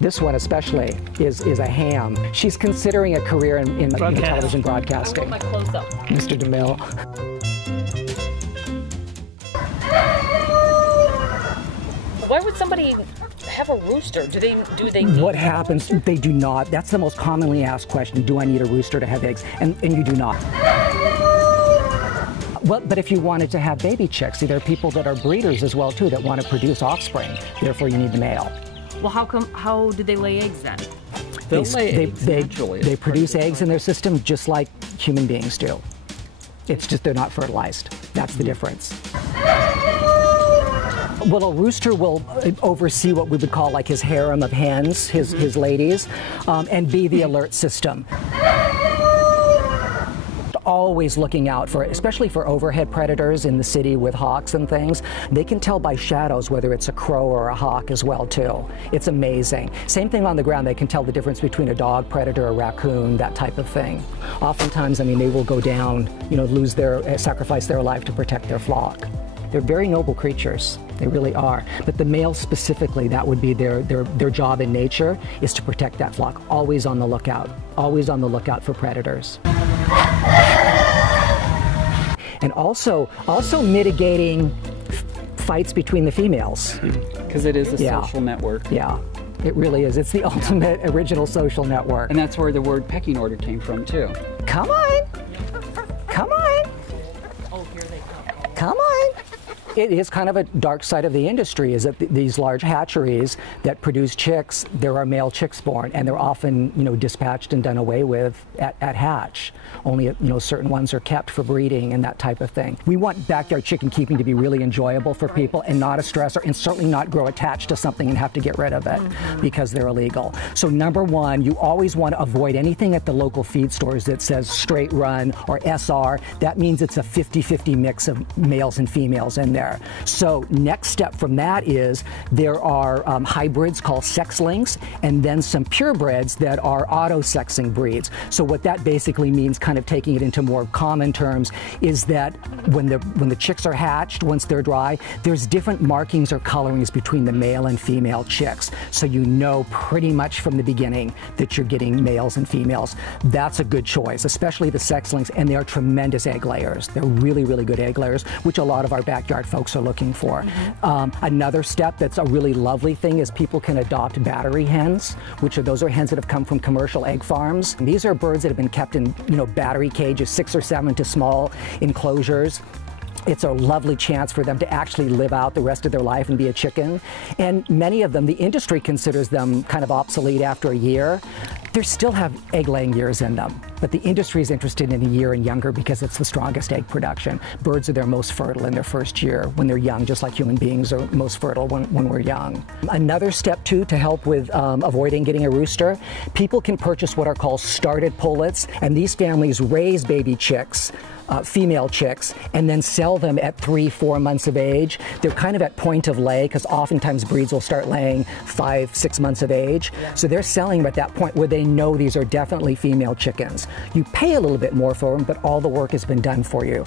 This one especially is a ham. She's considering a career in television broadcasting. My close up. Mr. DeMille. Why would somebody have a rooster? Do they need What happens? They do not. That's the most commonly asked question. Do I need a rooster to have eggs? And you do not. Well, but if you wanted to have baby chicks, see, there are people that are breeders as well too that want to produce offspring. Therefore, you need the male. Well, how do they lay eggs then? They'll lay eggs naturally. They produce eggs in their system just like human beings do. It's just they're not fertilized. That's the difference. Well, a rooster will oversee what we would call like his harem of hens, his ladies, and be the alert system. Always looking out for, especially for overhead predators in the city with hawks and things. They can tell by shadows whether it's a crow or a hawk as well too. It's amazing. Same thing on the ground. They can tell the difference between a dog predator, a raccoon, that type of thing. Oftentimes, I mean, they will go down, sacrifice their life to protect their flock. They're very noble creatures. They really are. But the males specifically, that would be their job in nature, is to protect that flock. Always on the lookout. Always on the lookout for predators. And also mitigating fights between the females. Because it is a social network. Yeah, it really is. It's the ultimate original social network. And that's where the word pecking order came from too. Come on. Come on. Oh, here they come. Come on. It is kind of a dark side of the industry, is that these large hatcheries that produce chicks, there are male chicks born, and they're often, dispatched and done away with at hatch. Only, certain ones are kept for breeding and that type of thing. We want backyard chicken keeping to be really enjoyable for people and not a stressor, and certainly not grow attached to something and have to get rid of it because they're illegal. So number one, you always want to avoid anything at the local feed stores that says straight run or SR. That means it's a 50-50 mix of males and females in there. So next step from that is there are hybrids called sex-links, and then some purebreds that are auto-sexing breeds. So what that basically means, kind of taking it into more common terms, is that when the chicks are hatched, once they're dry, there's different markings or colorings between the male and female chicks. So you know pretty much from the beginning that you're getting males and females. That's a good choice, especially the sex-links, and they are tremendous egg layers. They're really, really good egg layers, which a lot of our backyard folks are looking for. Another step that's a really lovely thing is people can adopt battery hens, those are hens that have come from commercial egg farms. And these are birds that have been kept in battery cages, 6 or 7 to small enclosures. It's a lovely chance for them to actually live out the rest of their life and be a chicken. And many of them, the industry considers them kind of obsolete after a year. They still have egg-laying years in them, but the industry is interested in a year and younger because it's the strongest egg production. Birds are their most fertile in their first year when they're young, just like human beings are most fertile when we're young. Another step, too, to help with avoiding getting a rooster, people can purchase what are called started pullets, and these families raise baby chicks, female chicks, and then sell them at 3-4 months of age. They're kind of at point of lay, because oftentimes breeds will start laying 5-6 months of age. So they're selling them at that point where they know these are definitely female chickens. You pay a little bit more for them, but all the work has been done for you.